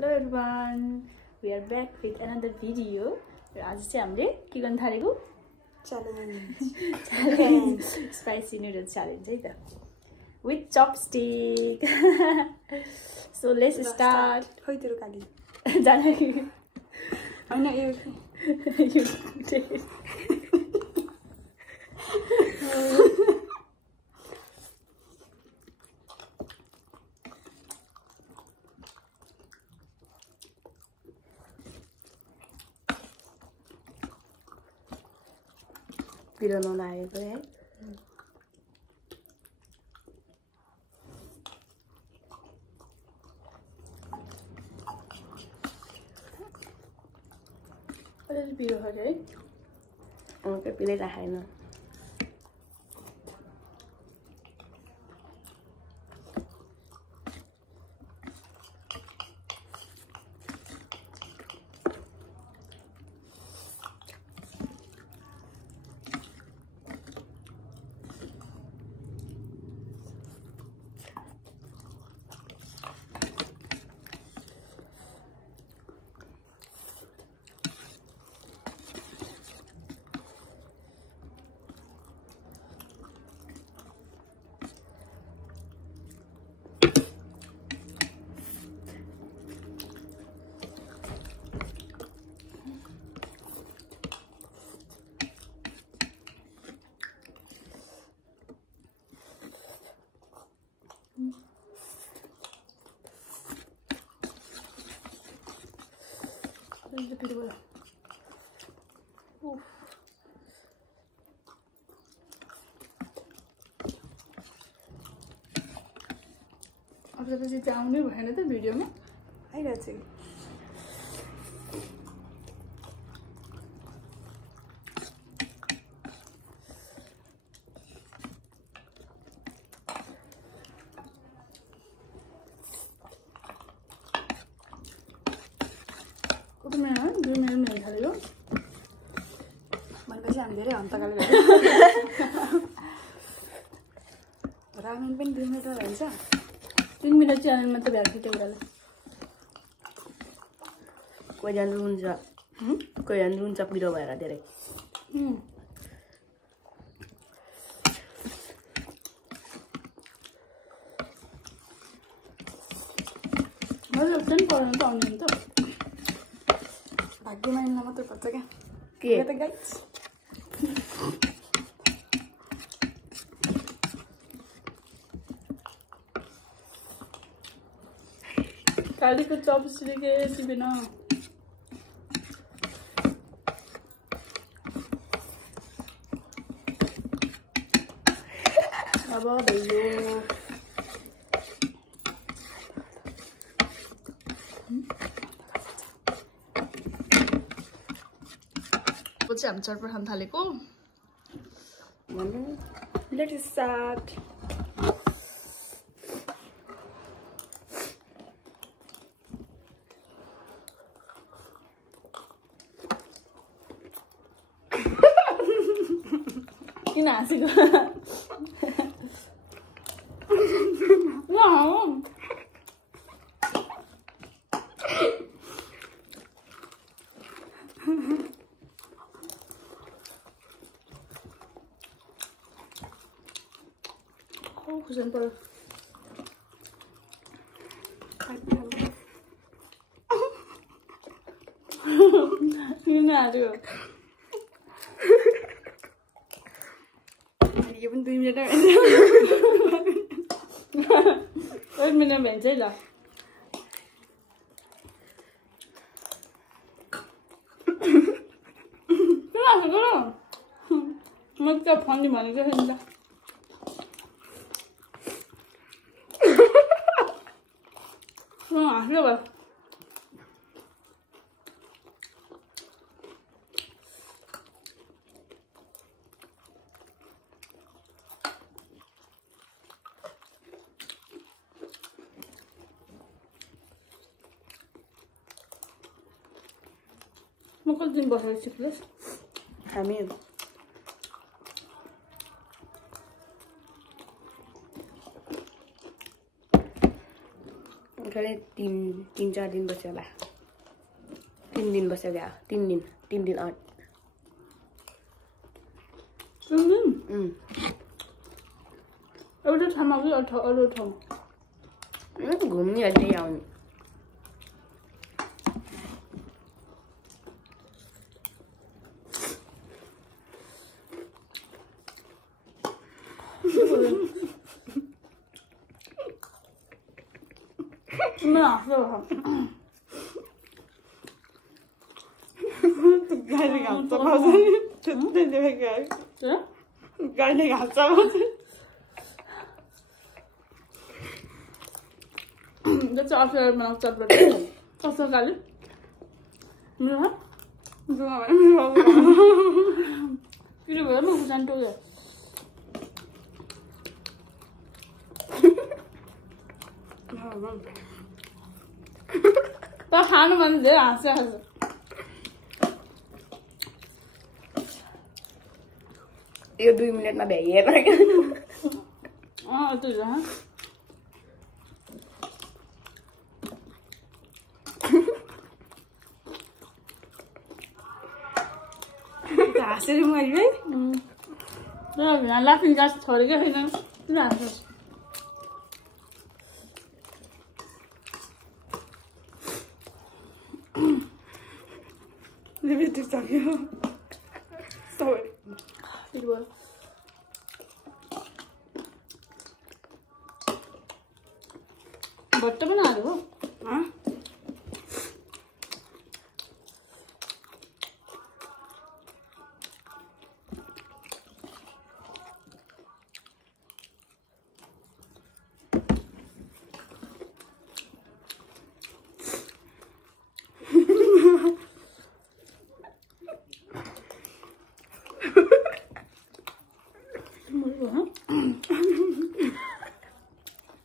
Hello everyone, we are back with another video. आज चाहिँ हामीले के गर्न थालेको challenge spicy noodles challenge है त with chopstick. So let's start. खै तेरो काली जान हैन यो पिरो नलागेको है अलि पिरो खायो है के पिरै राखेन Let's look at it. Oof. अब तपाईँ चाहिँ आउनै भएन त भिडियोमा आइरहेछ कति मिनट 2 मिनट थाल्यो भनेपछि हामी धेरै हन्तकाले रामेन पनि 2 मिनेट हुन्छ 3 मिनट च्यानलमा त भ्याएको थियो एउटाले कोही हुन्छ पिरो भएर धेरै मैले पनि पढ्नु त आउँदैन त भाग्यमा इन्ना मात्र पर्छ क्या के त गाइस कालीको चपस्टिक टिपेन अब भयो चाहिँ हामी चटपट खान थालेको लेट्स स्टार्ट किन हाँसेको खुसन पर्यो किन हाल्यो यो पनि 2 मिनेट 1 मिनट भन्छ है ल किन हाँसेको र म त फन्नी भनेको थिएँ नि त हाँस्यो भयो म कति दिन बसेर सिक्नुहोस् हामी कहिले 3-4 दिन बस्यो होला 3 दिन बस्यो क्या 3 दिन 3 दिन आउट एउटा ठाउँमा कि अरू ठाउँ घुम्ने अझै आउनु गाईले घाँस चबाउँछ नि त्यस्तै देखेको गाईले घाँस चबाउँछ जस्तो अफियर बनाउँछ चटपट कस्तो खाले मेरो पिरो भयो म खुसान टोक्यो त खानु भने धेरै हाँस्छ यो 2 मिनेटमा भ्याइएन क्या त्यो हाँसेर मैले है लाफिङ ग्यास छोडेकै छैन किन हाँस्छस् लिमिटेड सक्यो सबै भट्ट पनि हाल्यो हो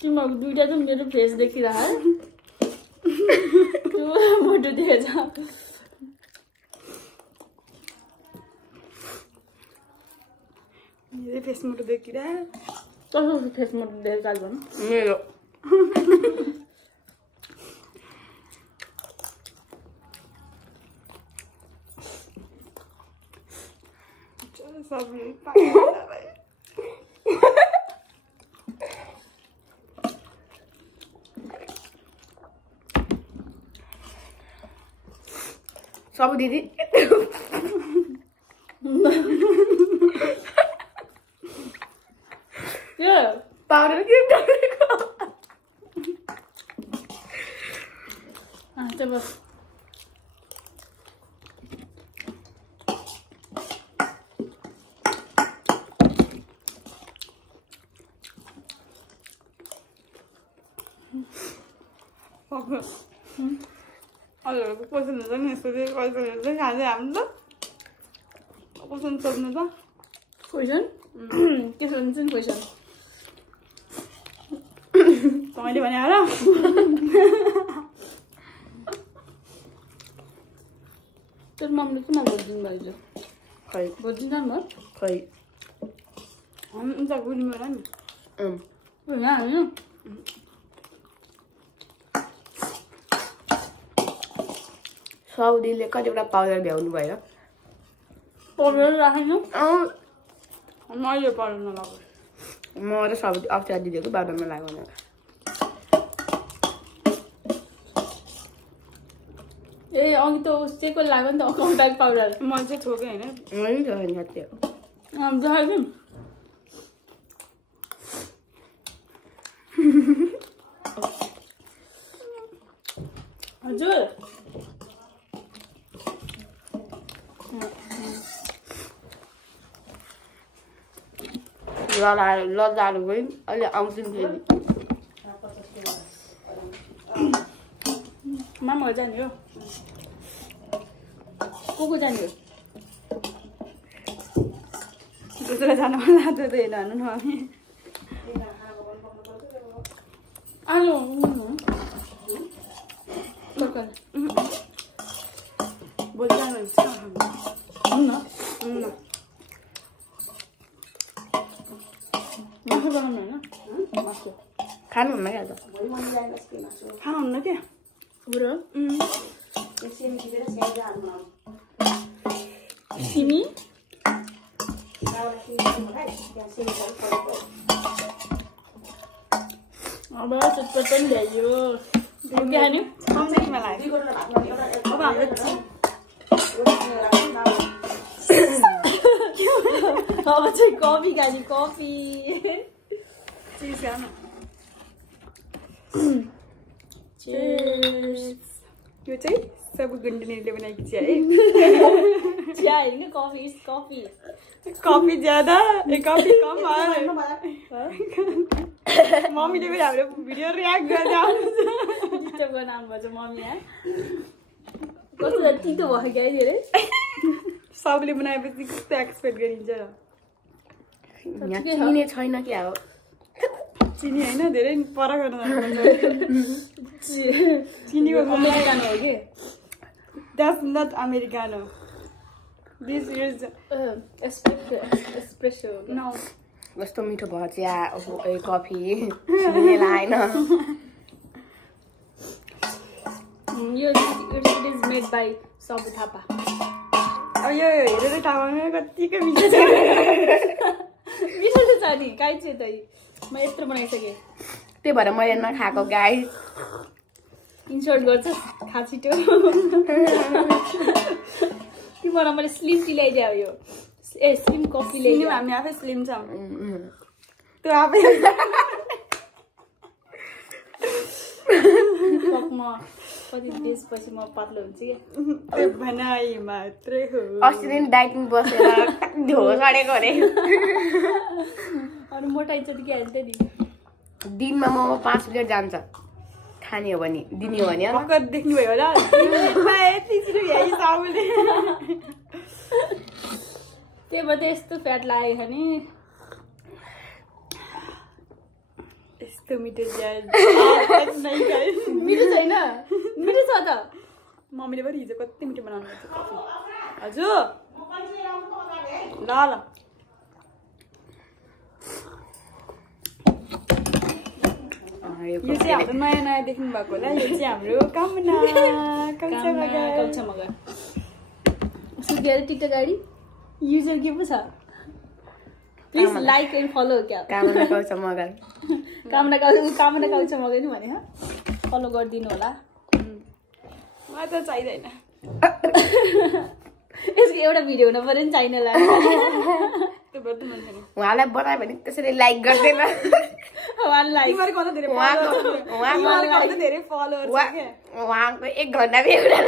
तिमीहरूको दुइटा चाहिँ मेरो फेस देखिरह त्यो मोटो देखेछ मेरो फेस मोटो देखिरह कसको फेस मोटो देखेर काल भन्नु मेरो सबै सब दिदी पाउडर के डालेको त्यो बस हजुरहरूको क्वेसन हुन्छ नि यस्तो चाहिँ क्वेसनहरू चाहिँ खाँदै हाम्रो त क्वेसन सोध्नु त क्वेसन के सोध्नु नि क्वेसन तपाईँले भने र तर मम्मीले किन भोटिदिनु भयो खै भोटिदिनु भयो खै हुन्छ गुलिमा र नि यहाँ होइन साउदीले कतिवटा पाउडर भ्याउनु भयो पाउडर राखेन मैले पाउडर नलागु म र साउदी अप्ठ्यारो दिदीको पाउडरमा लाग्नु ए अघि त उस चाहिँ को लाग्यो नि त कम्प्याक्ट पाउडर मैले चाहिँ छोके होइन मैले छोकेँ त्यो देखाएको हजुर लजाहरू गयो अहिले आउँछु नि फेरि मामा जाने हो को जाने हो दुसरा जानु होला त्यो त हेर्नु हान्नु न हामी आलु भोलि जानुहुन्छ हुन्न मासु बनाउनु होइन मासु खानुहुन्न क्या त खानुहुन्न क्या सिमी अब चटपट पनि ल्याइयो के खाने कम्तीमा लाग्यो अब हाम्रो अब चाहिँ कफी खाने कफी चिज खानु यो चाहिँ सब गुन्डनीले बनाएको चिया है चिया होइन कफी इज कफी कफी ज्यादा कफी कम मम्मीले पनि हाम्रो भिडियो रियाक्ट गर्दै आउनुहुन्छ डिस्टर्ब गर्न आउनुभएछ मम्मी यहाँ कस्तो तितो भयो क्या धेरै सबले बनाएपछि कस्तो एक्सपेक्ट गरिन्छ यहाँ चिने छैन क्या हो चिनी होइन धेरै पर गर्न चिनीको अमेरिकानो हो कि that's not americano this is espresso no कस्तो मिठो भयो चिया कफी चिनी लाएन यो इट इज मेड बाई सबु थापा अब यो हेरेर थाहा कतिको मिठो छ मिठो त छ नि गाई चाहिँ त म यत्रो बनाइसकेँ त्यही भएर मैले नखाएको गाई इन्सर्ट गर्छ खा छिटो तिमीलाई मैले स्लिम टी ल्याइदियो यो ए स्लिम कफी ल्याइदियो हामी आफै स्लिम छौँ त्यो आफै म कति डेजपछि म पातलो हुन्छ क्या त्यो भनाइ मात्रै हो अस्ति दिन डाइटिङ बसेर ढो सडेको अरे अनि मोटाइ चाहिँ के हाल्छ नि दिनमा मोमो 5 प्लेट जान्छ खाने हो भने दिने हो भने भर्खर देख्नुभयो होला यति छिटो यही साबुले त्यही भएर यस्तो फ्याट लागेको नि यस्तो मिठो मिठो छैन मिठो छ त मम्मीले पनि हिजो कति मिठो बनाउनु भएको कफी हजुर ल ल यो चाहिँ हाम्रो नयाँ नयाँ देख्नु भएको होला यो चाहिँ हाम्रो कामना कल्चा मगर उसको के अरे टिकटक आइडी युजर के पो छ प्लिज लाइक एन्ड फलो क्या कामना कल्चा मगर कामना कल्चा मगर नि भने फलो गरिदिनु होला मलाई त चाहिँदैन यसको एउटा भिडियो हुन पर्यो नि च्यानललाई त्यो गर्दै मन छैन उहाँलाई बनायो भने त्यसरी लाइक गर्दैन धेरै फलोअर उहाँको 1 घन्टा बेहुला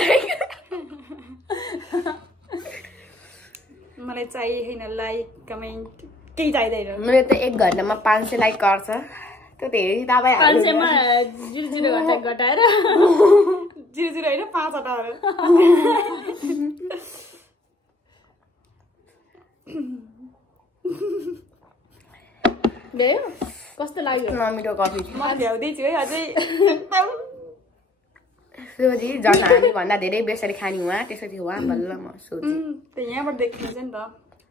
मलाई चाहिएन लाइक कमेन्ट केही चाहिँदैन मैले त 1 घन्टामा 500 लाइक गर्छ त्यो धेरै तपाईँ 500 मा 0.0 घटाएर 0.0 होइन 5 हटाएर भयो कस्तो लाग्यो नमिठो कफी म ल्याउँदैछु है अझै सोझी झन् हामी भन्दा धेरै बेसरी खाने उहाँ त्यसपछि उहाँ बल्ल म सोझी त्यो यहाँबाट देखिन्छ नि त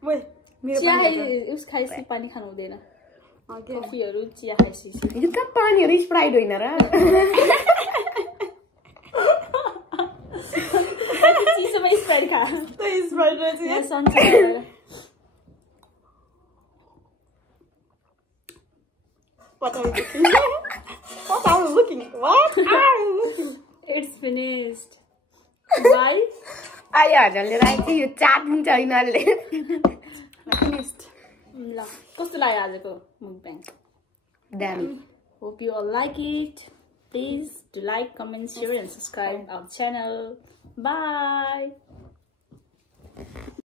ओइ मेरो चिया उस खाइसी पानी खानु हुँदैन कफीहरू चिया खाइसी यो त पानीहरू स्प्राइट होइन र चिसोमा स्प्राइट खा त्यो स्प्राइट रहेछ यहाँ सन्चो What are you looking? What are you looking? What are you looking? It's finished. Bye. आयो हजुरले राखेको यो चाटिन्छ यिनीहरूले Finished. ल कस्तो लाग्यो आजको mukbang? दामी Hope you all like it. Please do like, comment, share and subscribe our channel. Bye.